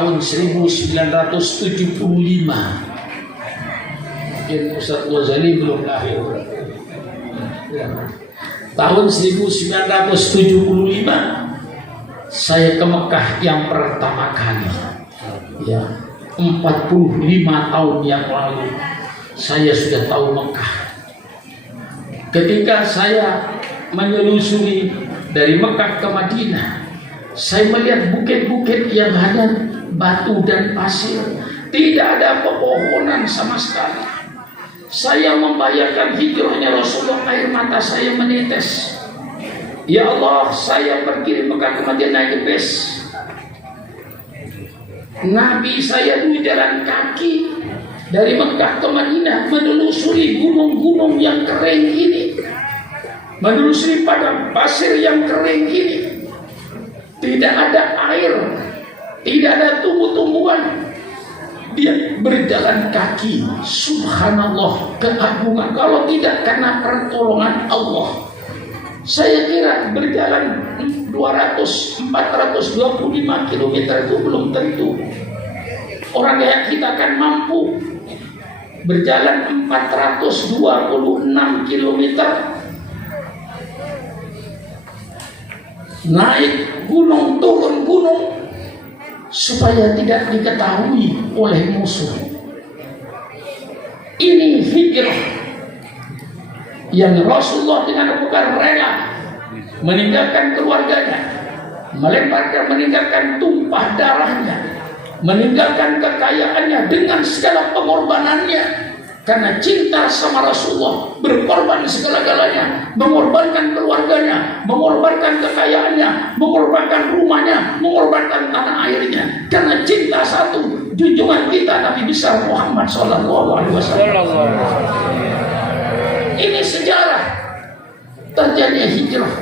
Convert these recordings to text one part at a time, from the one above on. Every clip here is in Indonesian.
tahun 1975. Mungkin Ustaz Ghazali belum lahir. Tahun 1975 saya ke Mekah yang pertama kali. Ya, 45 tahun yang lalu saya sudah tahu Mekah. Ketika saya menyelusuri dari Mekah ke Madinah, saya melihat bukit-bukit yang hanya batu dan pasir, tidak ada pepohonan sama sekali. Saya membayangkan hijrahnya Rasulullah, air mata saya menetes. Ya Allah, saya pergi di Mekah ke Madinah naik bus. Nabi saya dulu jalan kaki dari Mekah ke Madinah, menelusuri gunung-gunung yang kering ini, menelusuri padang pasir yang kering ini. Tidak ada air, tidak ada tumbuh-tumbuhan. Dia berjalan kaki, subhanallah, keagungan. Kalau tidak karena pertolongan Allah, saya kira berjalan 425 km itu belum tentu. Orang kayak kita kan mampu berjalan 426 km, naik gunung, turun gunung, supaya tidak diketahui oleh musuh. Ini hijrah yang Rasulullah dengan bukan rela meninggalkan keluarganya, meninggalkan tumpah darahnya, meninggalkan kekayaannya dengan segala pengorbanannya. Karena cinta sama Rasulullah, berkorban segala-galanya, mengorbankan keluarganya, mengorbankan kekayaannya, mengorbankan rumahnya, mengorbankan tanah airnya. Karena cinta satu, junjungan kita Nabi besar Muhammad SAW. Ini sejarah terjadinya hijrah.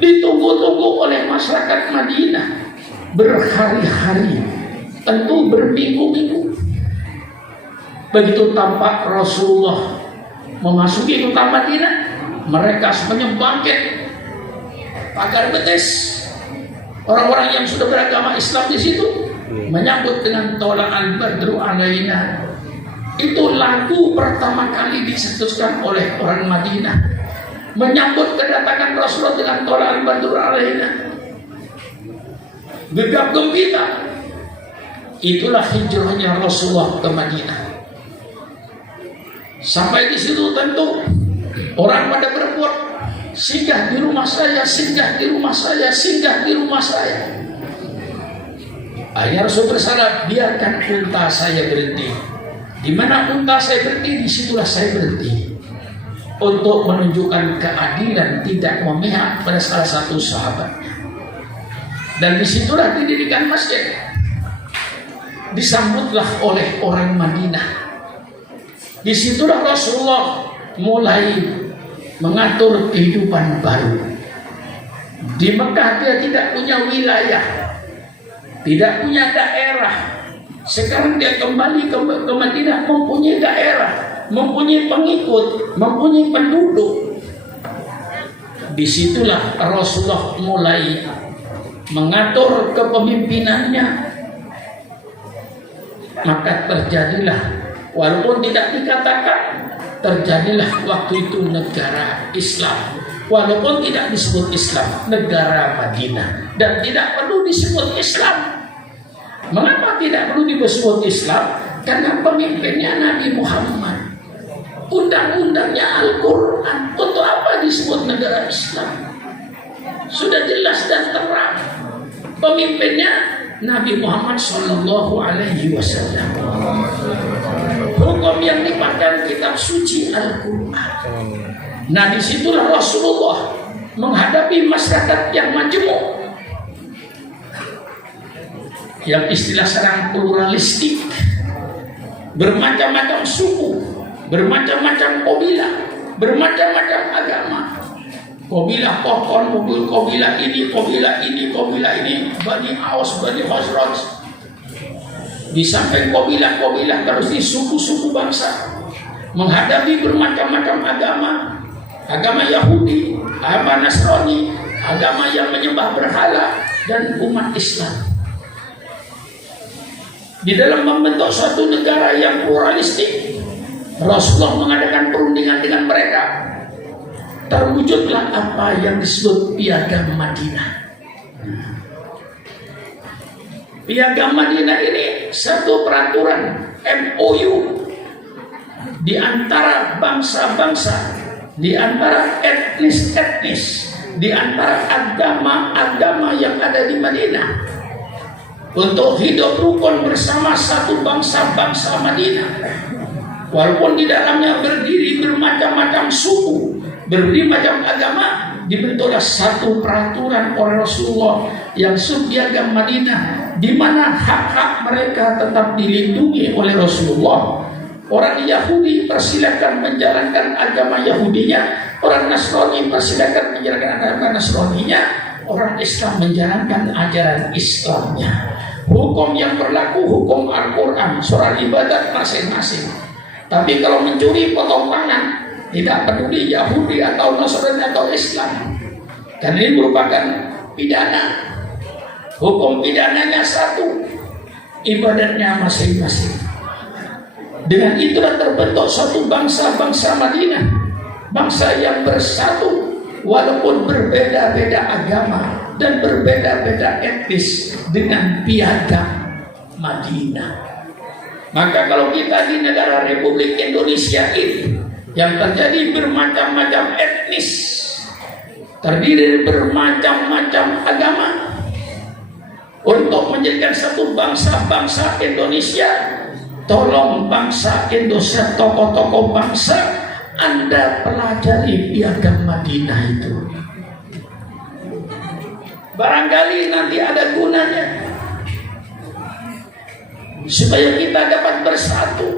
Ditunggu-tunggu oleh masyarakat Madinah berhari-hari, tentu berminggu-minggu. Begitu tampak Rasulullah memasuki kota Madinah, mereka semuanya bangkit pagar betis. Orang-orang yang sudah beragama Islam di situ menyambut dengan tolak al-badru alaina. Itu lagu pertama kali dicetuskan oleh orang Madinah, menyambut kedatangan Rasulullah dengan tolak al-badru alaina. Gegap gempita. Itulah hijrahnya Rasulullah ke Madinah. Sampai di situ tentu orang pada berbuat, singgah di rumah saya, singgah di rumah saya, singgah di rumah saya. Akhirnya Rasul bersabda, biarkan unta saya berhenti. Di mana unta saya berhenti, disitulah saya berhenti. Untuk menunjukkan keadilan, tidak memihak pada salah satu sahabatnya. Dan disitulah didirikan masjid. Disambutlah oleh orang Madinah. Disitulah Rasulullah mulai mengatur kehidupan baru. Di Mekah dia tidak punya wilayah, tidak punya daerah. Sekarang dia kembali ke Madinah, mempunyai daerah, mempunyai pengikut, mempunyai penduduk. Disitulah Rasulullah mulai mengatur kepemimpinannya. Maka terjadilah, walaupun tidak dikatakan, terjadilah waktu itu negara Islam. Walaupun tidak disebut Islam, negara Madinah. Dan tidak perlu disebut Islam. Mengapa tidak perlu disebut Islam? Karena pemimpinnya Nabi Muhammad, undang-undangnya Al-Quran. Untuk apa disebut negara Islam? Sudah jelas dan terang. Pemimpinnya Nabi Muhammad Sallallahu Alaihi Wasallam. Hukum yang dipakai kitab suci Al-Quran. Nah, disitulah Rasulullah menghadapi masyarakat yang majemuk, yang istilah sekarang pluralistik, bermacam-macam suku, bermacam-macam kabilah, bermacam-macam agama. Kabilah Kokon, kabilah ini, kabilah ini, kabilah ini, Bani Aus, Bani Khazraj. Di samping kabilah-kabilah terus di suku-suku bangsa menghadapi bermacam-macam agama. Agama Yahudi, agama Nasrani, agama yang menyembah berhala, dan umat Islam. di dalam membentuk suatu negara yang pluralistik. Rasulullah mengadakan perundingan dengan mereka. Terwujudlah apa yang disebut Piagam Madinah. Piagam Madinah ini satu peraturan MOU di antara bangsa-bangsa, di antara etnis-etnis, di antara agama-agama yang ada di Madinah, untuk hidup rukun bersama satu bangsa-bangsa Madinah. Walaupun di dalamnya berdiri bermacam-macam suku, berdiri macam agama, dibentuklah satu peraturan oleh Rasulullah yang Piagam Madinah, di mana hak-hak mereka tetap dilindungi oleh Rasulullah. Orang Yahudi persilakan menjalankan agama Yahudinya, orang Nasrani persilakan menjalankan agama Nasraninya, orang Islam menjalankan ajaran Islamnya. Hukum yang berlaku hukum Al-Quran, surah ibadat masing-masing. Tapi kalau mencuri potong tangan, tidak peduli Yahudi atau Nasrani atau Islam, karena ini merupakan pidana. Hukum pidananya satu, ibadatnya masing-masing. Dengan itulah terbentuk suatu bangsa-bangsa Madinah, bangsa yang bersatu walaupun berbeda-beda agama dan berbeda-beda etnis, dengan Piagam Madinah. Maka kalau kita di negara Republik Indonesia ini yang terjadi bermacam-macam etnis, terdiri dari bermacam-macam agama, untuk menjadikan satu bangsa-bangsa Indonesia, tolong bangsa Indonesia, tokoh-tokoh bangsa, Anda pelajari Piagam Madinah itu. Barangkali nanti ada gunanya, supaya kita dapat bersatu.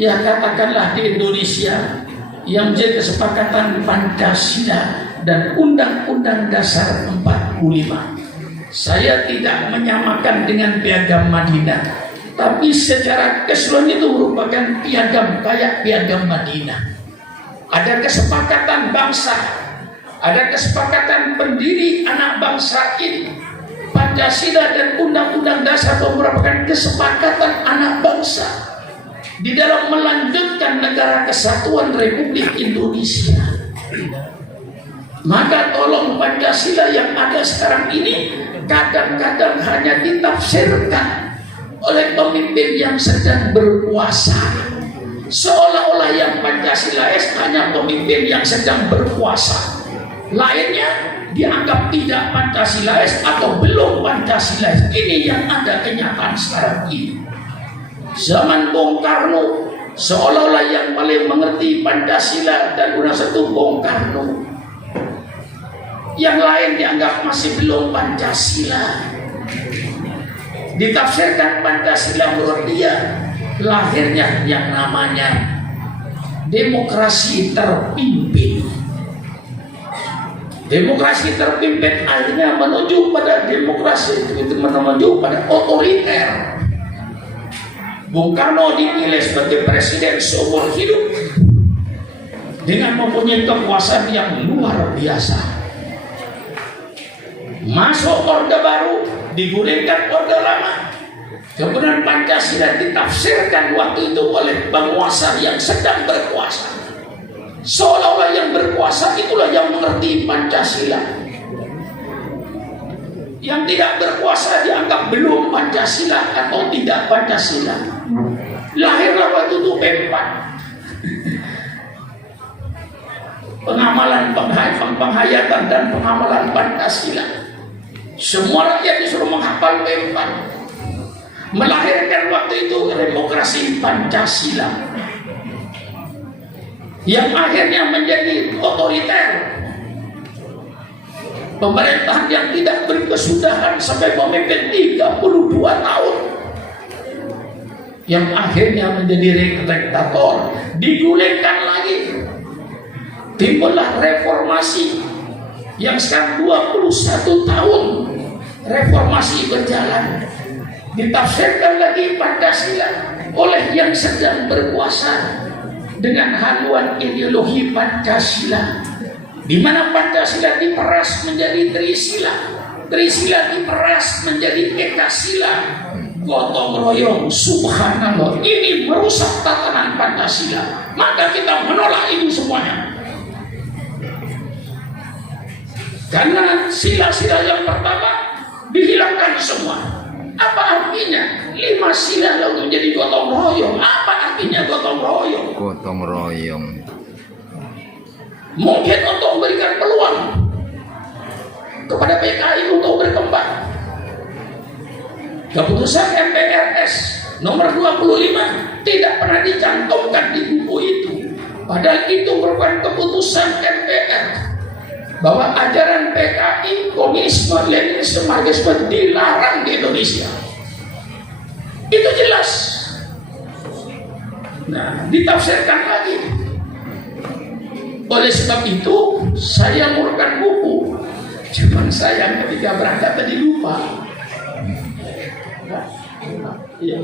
Ya, katakanlah di Indonesia yang menjadi kesepakatan Pancasila dan Undang-Undang Dasar 45. Saya tidak menyamakan dengan Piagam Madinah, tapi secara keseluruhan itu merupakan piagam kayak Piagam Madinah. Ada kesepakatan bangsa, ada kesepakatan pendiri anak bangsa ini. Pancasila dan Undang-Undang Dasar merupakan kesepakatan anak bangsa di dalam melanjutkan negara kesatuan Republik Indonesia. Maka tolong Pancasila yang ada sekarang ini kadang-kadang hanya ditafsirkan oleh pemimpin yang sedang berkuasa, seolah-olah yang Pancasila hanya pemimpin yang sedang berkuasa, lainnya dianggap tidak Pancasilais atau belum Pancasilais. Ini yang ada kenyataan sekarang ini. Zaman Bung Karno, seolah-olah yang paling mengerti Pancasila dan Undang-Undang itu Bung Karno. Yang lain dianggap masih belum Pancasila. Ditafsirkan Pancasila menurut dia, lahirnya yang namanya demokrasi terpimpin. Demokrasi terpimpin akhirnya menuju pada demokrasi itu menuju pada otoriter. Bung Karno dipilih sebagai presiden seumur hidup dengan mempunyai kekuasaan yang luar biasa. Masuk Orde Baru, digulingkan Orde Lama. Kemudian Pancasila ditafsirkan waktu itu oleh penguasa yang sedang berkuasa. Seolah-olah yang berkuasa itulah yang mengerti Pancasila. Yang tidak berkuasa dianggap belum Pancasila atau tidak Pancasila. Lahirlah waktu itu P4. Pengamalan, penghayatan dan pengamalan Pancasila. Semua rakyat disuruh menghafal P4. Melahirkan waktu itu demokrasi Pancasila, yang akhirnya menjadi otoriter. Pemerintahan yang tidak berkesudahan sampai memimpin 32 tahun, yang akhirnya menjadi diktator, digulingkan lagi. Timbullah reformasi yang sekarang 21 tahun reformasi berjalan. Ditafsirkan lagi Pancasila oleh yang sedang berkuasa dengan haluan ideologi Pancasila, di mana Pancasila diperas menjadi Trisila, Trisila diperas menjadi Ekasila, gotong royong, subhanallah, ini merusak tatanan Pancasila. Maka kita menolak itu semuanya. Karena sila-sila yang pertama dihilangkan semua. Apa artinya? 5 sila lalu menjadi gotong royong. Apa artinya gotong royong? Gotong royong. Mungkin untuk memberikan peluang kepada PKI untuk berkembang. Keputusan MPRS nomor 25 tidak pernah dicantumkan di buku itu. Padahal itu merupakan keputusan MPR bahwa ajaran PKI, komunisme, Leninisme, Marxisme dilarang di Indonesia. Itu jelas. Nah, ditafsirkan lagi. Oleh sebab itu, saya mengeluarkan buku. Cuman sayang ketika berangkat tadi lupa. Ya.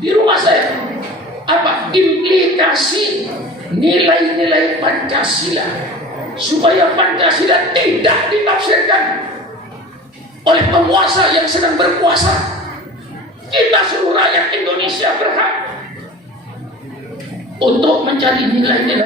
Di rumah saya, apa implikasi nilai-nilai Pancasila supaya Pancasila tidak ditafsirkan oleh penguasa yang sedang berkuasa. Kita seluruh rakyat Indonesia berhak untuk mencari nilai-nilai